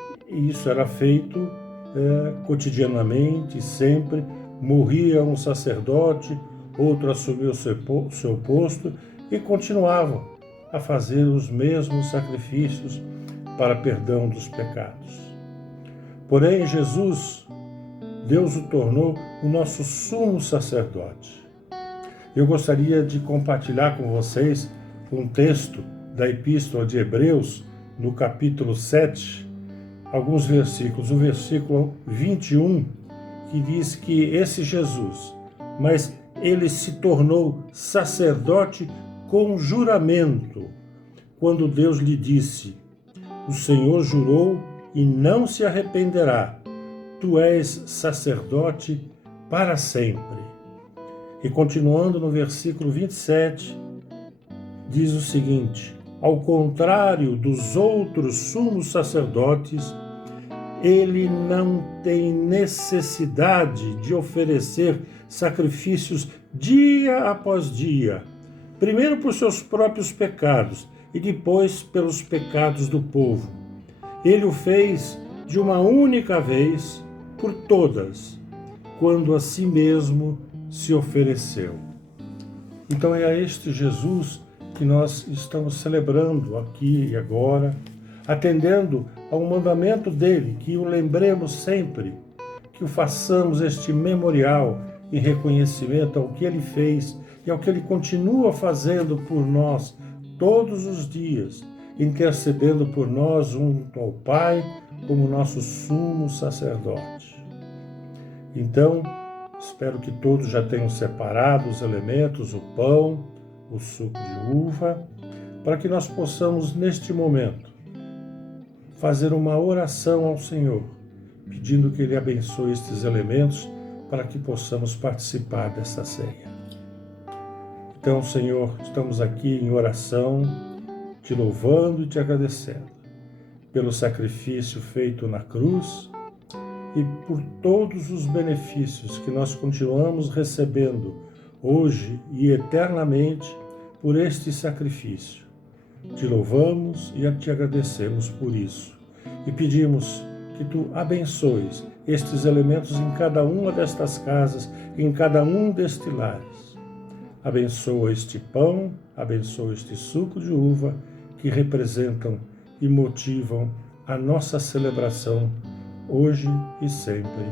isso era feito cotidianamente, sempre. Morria um sacerdote, outro assumia o seu posto e continuavam a fazer os mesmos sacrifícios para perdão dos pecados. Porém, Jesus, Deus o tornou o nosso sumo sacerdote. Eu gostaria de compartilhar com vocês um texto da Epístola de Hebreus, no capítulo 7, alguns versículos. O versículo 21, que diz que esse Jesus, mas ele se tornou sacerdote com juramento, quando Deus lhe disse: o Senhor jurou e não se arrependerá, tu és sacerdote para sempre. E continuando no versículo 27, diz o seguinte: ao contrário dos outros sumos sacerdotes, ele não tem necessidade de oferecer sacrifícios dia após dia, primeiro por seus próprios pecados e depois pelos pecados do povo. Ele o fez de uma única vez por todas, quando a si mesmo se ofereceu. Então é a este Jesus que nós estamos celebrando aqui e agora, atendendo ao mandamento dele, que o lembremos sempre, que o façamos este memorial em reconhecimento ao que ele fez e ao que ele continua fazendo por nós todos os dias, intercedendo por nós junto ao Pai como nosso sumo sacerdote. Então, espero que todos já tenham separado os elementos, o pão, o suco de uva, para que nós possamos, neste momento, fazer uma oração ao Senhor, pedindo que Ele abençoe estes elementos para que possamos participar dessa ceia. Então, Senhor, estamos aqui em oração, te louvando e te agradecendo pelo sacrifício feito na cruz e por todos os benefícios que nós continuamos recebendo hoje e eternamente por este sacrifício. Te louvamos e te agradecemos por isso. E pedimos que tu abençoes estes elementos em cada uma destas casas, em cada um destes lares. Abençoa este pão, abençoa este suco de uva que representam e motivam a nossa celebração hoje e sempre,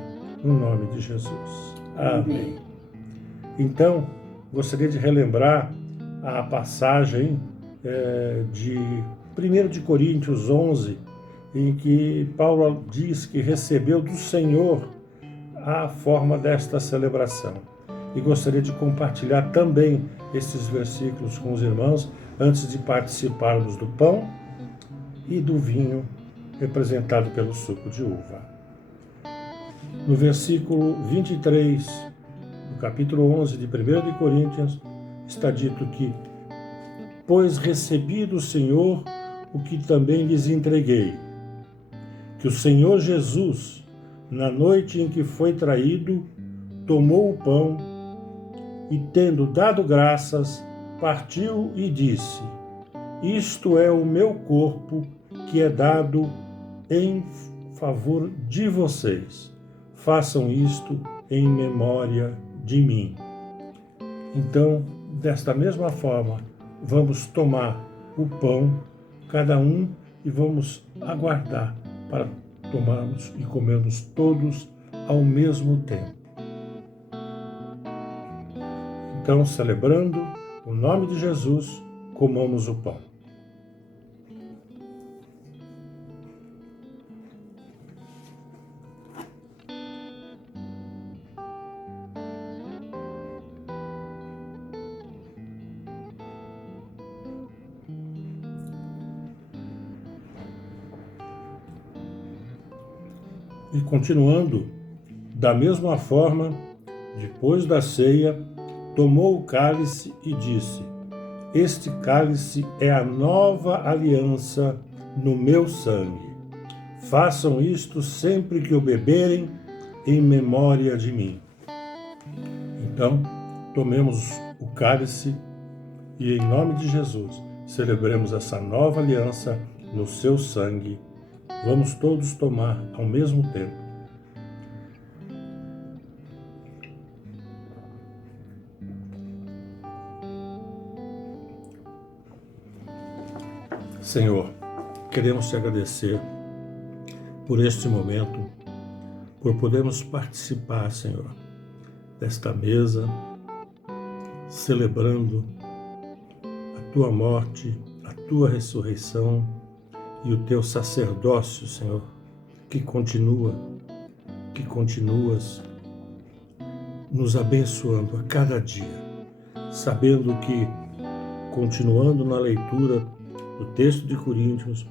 no nome de Jesus. Amém. Então, gostaria de relembrar a passagem de 1 de Coríntios 11, em que Paulo diz que recebeu do Senhor a forma desta celebração. E gostaria de compartilhar também estes versículos com os irmãos antes de participarmos do pão e do vinho representado pelo suco de uva. No versículo 23 do capítulo 11 de 1 de Coríntios está dito que: pois recebi do Senhor o que também lhes entreguei, que o Senhor Jesus, na noite em que foi traído, tomou o pão e, tendo dado graças, partiu e disse: isto é o meu corpo que é dado em favor de vocês. Façam isto em memória de mim. Então, desta mesma forma, vamos tomar o pão, cada um, e vamos aguardar para tomarmos e comermos todos ao mesmo tempo. Então, celebrando o nome de Jesus, comamos o pão. E continuando, da mesma forma, depois da ceia, tomou o cálice e disse: este cálice é a nova aliança no meu sangue. Façam isto sempre que o beberem, em memória de mim. Então, tomemos o cálice e, em nome de Jesus, celebremos essa nova aliança no seu sangue. Vamos todos tomar ao mesmo tempo. Senhor, queremos te agradecer por este momento, por podermos participar, Senhor, desta mesa, celebrando a tua morte, a tua ressurreição e o teu sacerdócio, Senhor, que continuas nos abençoando a cada dia, sabendo que, continuando na leitura do texto de Coríntios,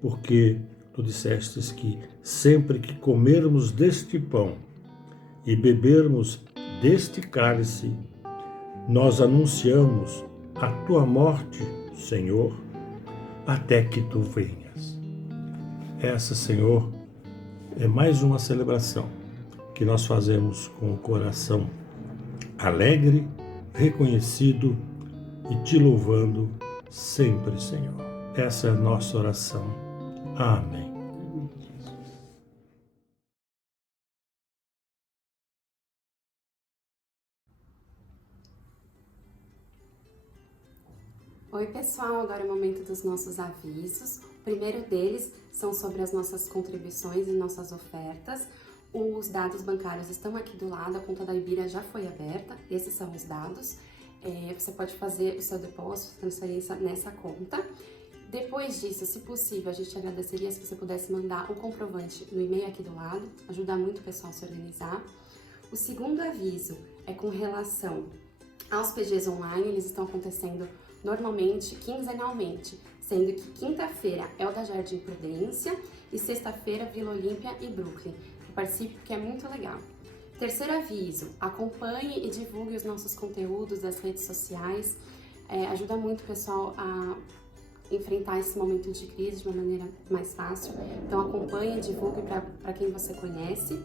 porque tu dissestes que sempre que comermos deste pão e bebermos deste cálice, nós anunciamos a tua morte, Senhor, até que tu venhas. Essa, Senhor, é mais uma celebração que nós fazemos com o coração alegre, reconhecido e te louvando sempre, Senhor. Essa é a nossa oração. Amém. Oi pessoal, agora é o momento dos nossos avisos. O primeiro deles são sobre as nossas contribuições e nossas ofertas. Os dados bancários estão aqui do lado, a conta da Ibira já foi aberta, esses são os dados. Você pode fazer o seu depósito, transferência nessa conta. Depois disso, se possível, a gente agradeceria se você pudesse mandar o comprovante no e-mail aqui do lado, ajuda muito o pessoal a se organizar. O segundo aviso é com relação aos PGs online, eles estão acontecendo normalmente, quinzenalmente, sendo que quinta-feira é o da Jardim Prudência e sexta-feira Vila Olímpia e Brooklyn. Participe porque é muito legal. Terceiro aviso, acompanhe e divulgue os nossos conteúdos das redes sociais, ajuda muito o pessoal a enfrentar esse momento de crise de uma maneira mais fácil, então acompanhe e divulgue para quem você conhece.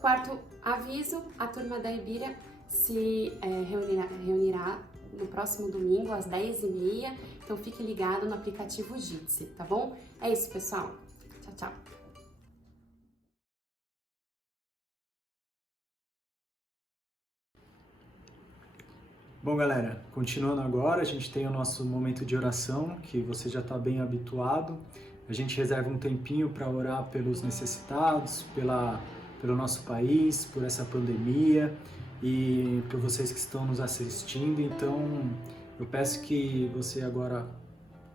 Quarto aviso, a turma da Ibira se reunirá no próximo domingo às 10h30, então fique ligado no aplicativo Jitsi, tá bom? É isso, pessoal. Tchau, tchau. Bom, galera, continuando agora, a gente tem o nosso momento de oração, que você já está bem habituado. A gente reserva um tempinho para orar pelos necessitados, pelo nosso país, por essa pandemia e por vocês que estão nos assistindo. Então, eu peço que você agora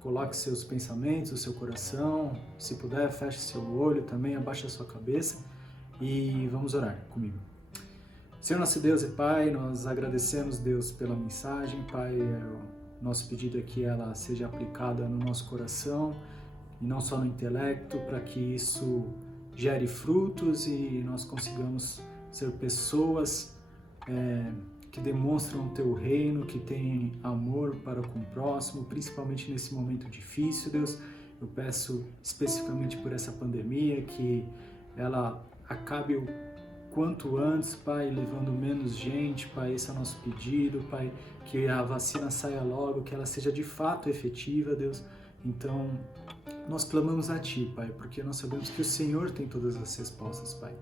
coloque seus pensamentos, o seu coração, se puder, feche seu olho também, abaixe a sua cabeça e vamos orar comigo. Senhor nosso Deus e Pai, nós agradecemos, Deus, pela mensagem. Pai, o nosso pedido é que ela seja aplicada no nosso coração e não só no intelecto, para que isso gere frutos e nós consigamos ser pessoas que demonstram o Teu reino, que têm amor para com o próximo, principalmente nesse momento difícil, Deus. Eu peço especificamente por essa pandemia, que ela acabe o quanto antes, Pai, levando menos gente, Pai, esse é o nosso pedido, Pai, que a vacina saia logo, que ela seja de fato efetiva, Deus. Então, nós clamamos a Ti, Pai, porque nós sabemos que o Senhor tem todas as respostas, Pai.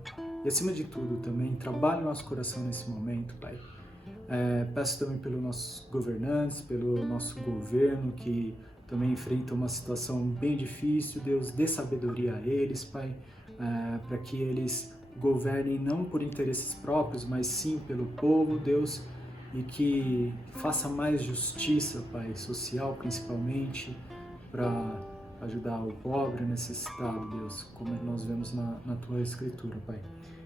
E acima de tudo também, trabalhe o nosso coração nesse momento, Pai. Peço também pelos nossos governantes, pelo nosso governo, que também enfrenta uma situação bem difícil, Deus, dê sabedoria a eles, Pai, para que eles governem não por interesses próprios, mas sim pelo povo, Deus, e que faça mais justiça, Pai, social principalmente, para ajudar o pobre, necessitado, Deus, como nós vemos na Tua Escritura, Pai.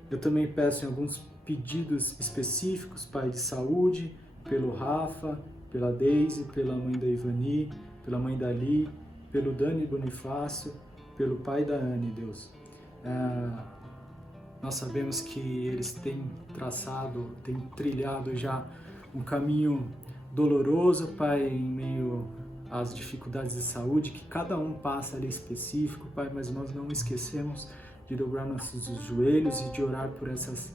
Eu também peço em alguns pedidos específicos, Pai, de saúde, pelo Rafa, pela Deise, pela mãe da Ivani, pela mãe da Ali, pelo Dani Bonifácio, pelo pai da Anne, Deus. Nós sabemos que eles têm trilhado já um caminho doloroso, Pai, em meio às dificuldades de saúde que cada um passa ali específico, Pai, mas nós não esquecemos de dobrar nossos joelhos e de orar por essas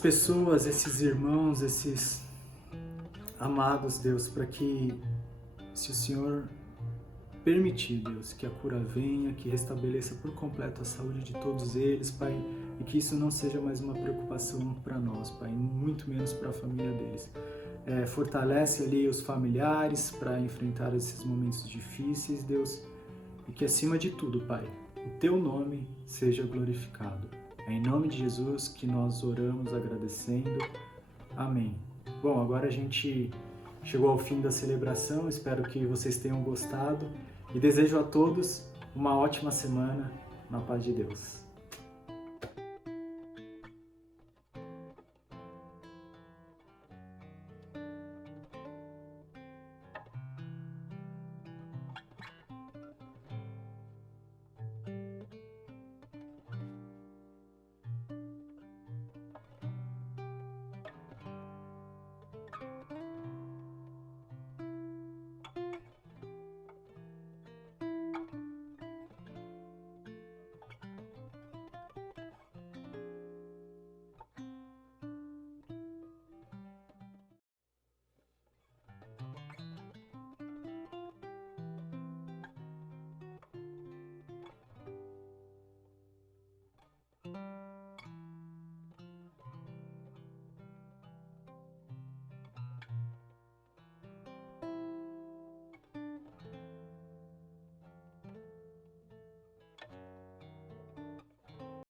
pessoas, esses irmãos, esses amados, Deus, para que, se o Senhor permitir, Deus, que a cura venha, que restabeleça por completo a saúde de todos eles, Pai, e que isso não seja mais uma preocupação para nós, Pai, muito menos para a família deles. Fortalece ali os familiares para enfrentar esses momentos difíceis, Deus, e que acima de tudo, Pai, o Teu nome seja glorificado. É em nome de Jesus que nós oramos agradecendo. Amém. Bom, agora a gente chegou ao fim da celebração, espero que vocês tenham gostado e desejo a todos uma ótima semana na paz de Deus.